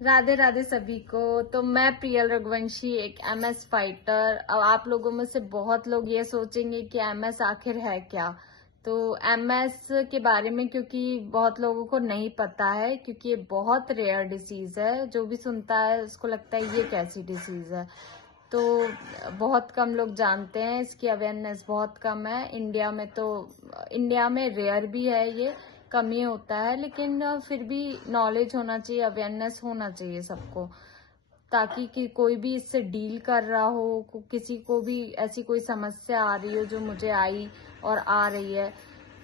राधे राधे सभी को। तो मैं प्रियल रघुवंशी, एक एमएस फाइटर। अब आप लोगों में से बहुत लोग ये सोचेंगे कि एमएस आखिर है क्या। तो एमएस के बारे में क्योंकि बहुत लोगों को नहीं पता है, क्योंकि ये बहुत रेयर डिसीज है। जो भी सुनता है उसको लगता है ये कैसी डिसीज है। तो बहुत कम लोग जानते हैं, इसकी अवेयरनेस बहुत कम है इंडिया में। तो इंडिया में रेयर भी है, ये कम ही होता है, लेकिन फिर भी नॉलेज होना चाहिए, अवेयरनेस होना चाहिए सबको, ताकि कि कोई भी इससे डील कर रहा हो, किसी को भी ऐसी कोई समस्या आ रही हो जो मुझे आई और आ रही है,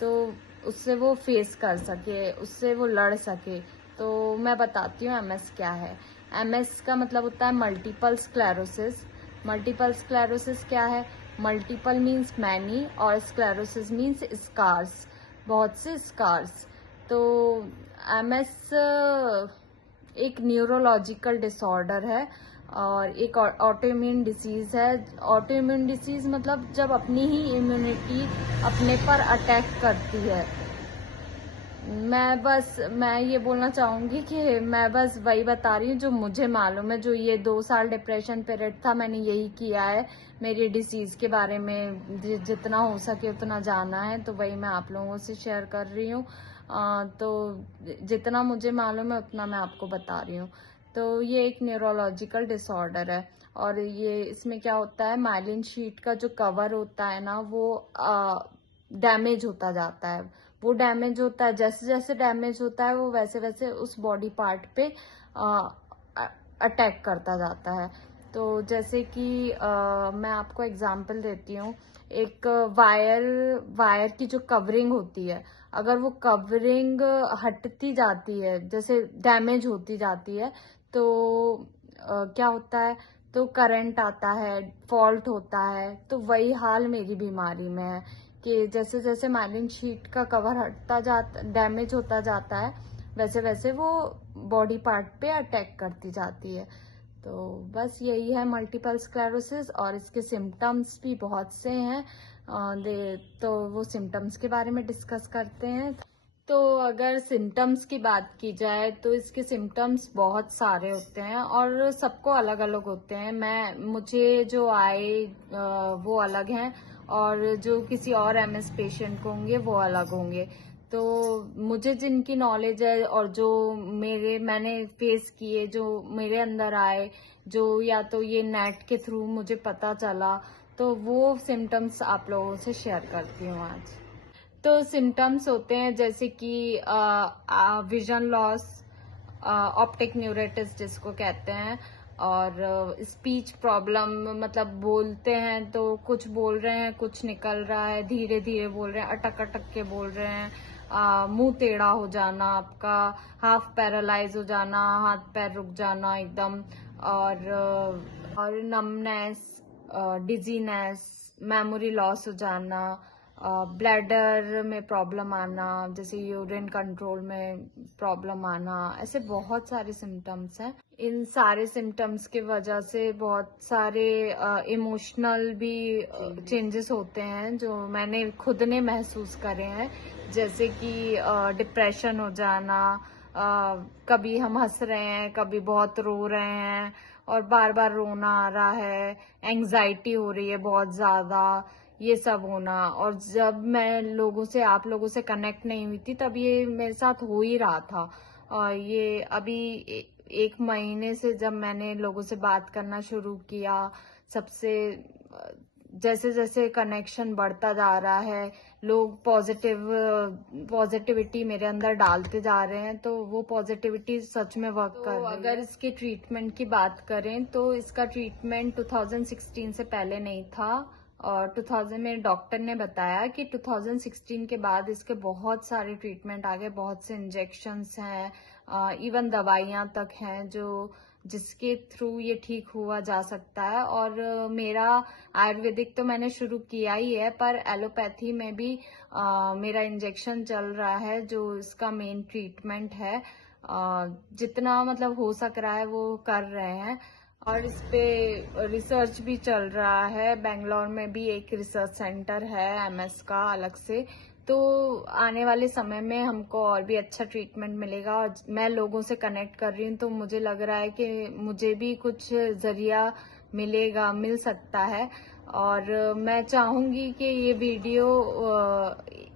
तो उससे वो फेस कर सके, उससे वो लड़ सके। तो मैं बताती हूँ एमएस क्या है। एमएस का मतलब होता है मल्टीपल स्क्लेरोसिस। मल्टीपल स्क्लेरोसिस क्या है? मल्टीपल मीन्स मैनी और स्क्लेरोसिस मीन्स स्कार्स, बहुत से स्कार्स। तो एमएस एक न्यूरोलॉजिकल डिसऑर्डर है और एक ऑटोइम्यून डिसीज है। ऑटोइम्यून डिसीज मतलब जब अपनी ही इम्यूनिटी अपने पर अटैक करती है। मैं ये बोलना चाहूंगी कि मैं बस वही बता रही हूँ जो मुझे मालूम है। जो ये 2 साल डिप्रेशन पीरियड था, मैंने यही किया है। मेरी डिसीज के बारे में जितना हो सके उतना जाना है, तो वही मैं आप लोगों से शेयर कर रही हूँ। तो जितना मुझे मालूम है उतना मैं आपको बता रही हूँ। तो ये एक न्यूरोलॉजिकल डिसऑर्डर है और ये इसमें क्या होता है, माइलिन शीट का जो कवर होता है ना, वो डैमेज होता जाता है। वो डैमेज होता है, जैसे जैसे डैमेज होता है वो वैसे वैसे उस बॉडी पार्ट पे अटैक करता जाता है। तो जैसे कि मैं आपको एग्जांपल देती हूँ। एक वायर की जो कवरिंग होती है, अगर वो कवरिंग हटती जाती है, जैसे डैमेज होती जाती है, तो क्या होता है, तो करंट आता है, फॉल्ट होता है। तो वही हाल मेरी बीमारी में है कि जैसे जैसे माइलिन शीट का कवर हटता जाता, डैमेज होता जाता है, वैसे वैसे वो बॉडी पार्ट पे अटैक करती जाती है। तो बस यही है मल्टीपल स्क्लेरोसिस और इसके सिम्टम्स भी बहुत से हैं। तो वो सिम्टम्स के बारे में डिस्कस करते हैं। तो अगर सिम्टम्स की बात की जाए तो इसके सिम्टम्स बहुत सारे होते हैं और सबको अलग अलग होते हैं। मुझे जो आए वो अलग हैं और जो किसी और एमएस पेशेंट को होंगे वो अलग होंगे। तो मुझे जिनकी नॉलेज है और जो मैंने फेस किए, जो मेरे अंदर आए, जो या तो ये नेट के थ्रू मुझे पता चला, तो वो सिम्टम्स आप लोगों से शेयर करती हूँ आज। तो सिम्टम्स होते हैं जैसे कि विजन लॉस, ऑप्टिक न्यूरिटिस जिसको कहते हैं, और स्पीच प्रॉब्लम, मतलब बोलते हैं तो कुछ बोल रहे हैं, कुछ निकल रहा है, धीरे धीरे बोल रहे हैं, अटक अटक के बोल रहे हैं, मुंह टेढ़ा हो जाना आपका, हाफ पैरालाइज हो जाना, हाथ पैर रुक जाना एकदम, और नमनेस, डिजीनेस, मेमोरी लॉस हो जाना, ब्लैडर में प्रॉब्लम आना, जैसे यूरिन कंट्रोल में प्रॉब्लम आना, ऐसे बहुत सारे सिम्टम्स हैं। इन सारे सिम्टम्स की वजह से बहुत सारे इमोशनल भी चेंजेस होते हैं जो मैंने खुद ने महसूस करे हैं। जैसे कि डिप्रेशन हो जाना, कभी हम हंस रहे हैं, कभी बहुत रो रहे हैं और बार बार रोना आ रहा है, एंग्जाइटी हो रही है बहुत ज्यादा, ये सब होना। और जब मैं आप लोगों से कनेक्ट नहीं हुई थी, तब ये मेरे साथ हो ही रहा था। और ये अभी 1 महीने से जब मैंने लोगों से बात करना शुरू किया, सबसे जैसे जैसे कनेक्शन बढ़ता जा रहा है, लोग पॉजिटिविटी मेरे अंदर डालते जा रहे हैं, तो वो पॉजिटिविटी सच में वर्क कर रही है। अगर इसके ट्रीटमेंट की बात करें तो इसका ट्रीटमेंट 2016 से पहले नहीं था और 2000 में डॉक्टर ने बताया कि 2016 के बाद इसके बहुत सारे ट्रीटमेंट आ गए, बहुत से इंजेक्शंस हैं, इवन दवाइयां तक हैं जो जिसके थ्रू ये ठीक हुआ जा सकता है। और मेरा आयुर्वेदिक तो मैंने शुरू किया ही है, पर एलोपैथी में भी मेरा इंजेक्शन चल रहा है जो इसका मेन ट्रीटमेंट है। जितना मतलब हो सक रहा है वो कर रहे हैं और इस पे रिसर्च भी चल रहा है। बेंगलोर में भी एक रिसर्च सेंटर है एमएस का अलग से, तो आने वाले समय में हमको और भी अच्छा ट्रीटमेंट मिलेगा। और मैं लोगों से कनेक्ट कर रही हूँ तो मुझे लग रहा है कि मुझे भी कुछ जरिया मिल सकता है। और मैं चाहूंगी कि ये वीडियो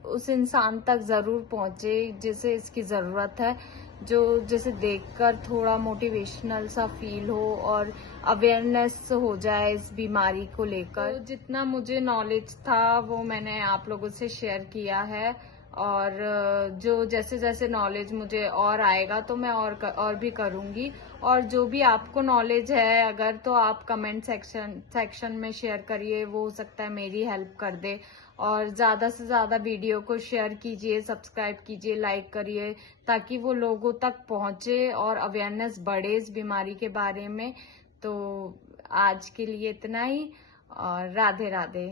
उस इंसान तक जरूर पहुंचे जिसे इसकी जरूरत है, जो जिसे देखकर थोड़ा मोटिवेशनल सा फील हो और अवेयरनेस हो जाए इस बीमारी को लेकर। तो जितना मुझे नॉलेज था वो मैंने आप लोगों से शेयर किया है। और जो जैसे जैसे नॉलेज मुझे और आएगा तो मैं और भी करूंगी। और जो भी आपको नॉलेज है अगर, तो आप कमेंट सेक्शन में शेयर करिए, वो हो सकता है मेरी हेल्प कर दे। और ज्यादा से ज्यादा वीडियो को शेयर कीजिए, सब्सक्राइब कीजिए, लाइक करिए, ताकि वो लोगों तक पहुंचे और अवेयरनेस बढ़े इस बीमारी के बारे में। तो आज के लिए इतना ही, और राधे राधे।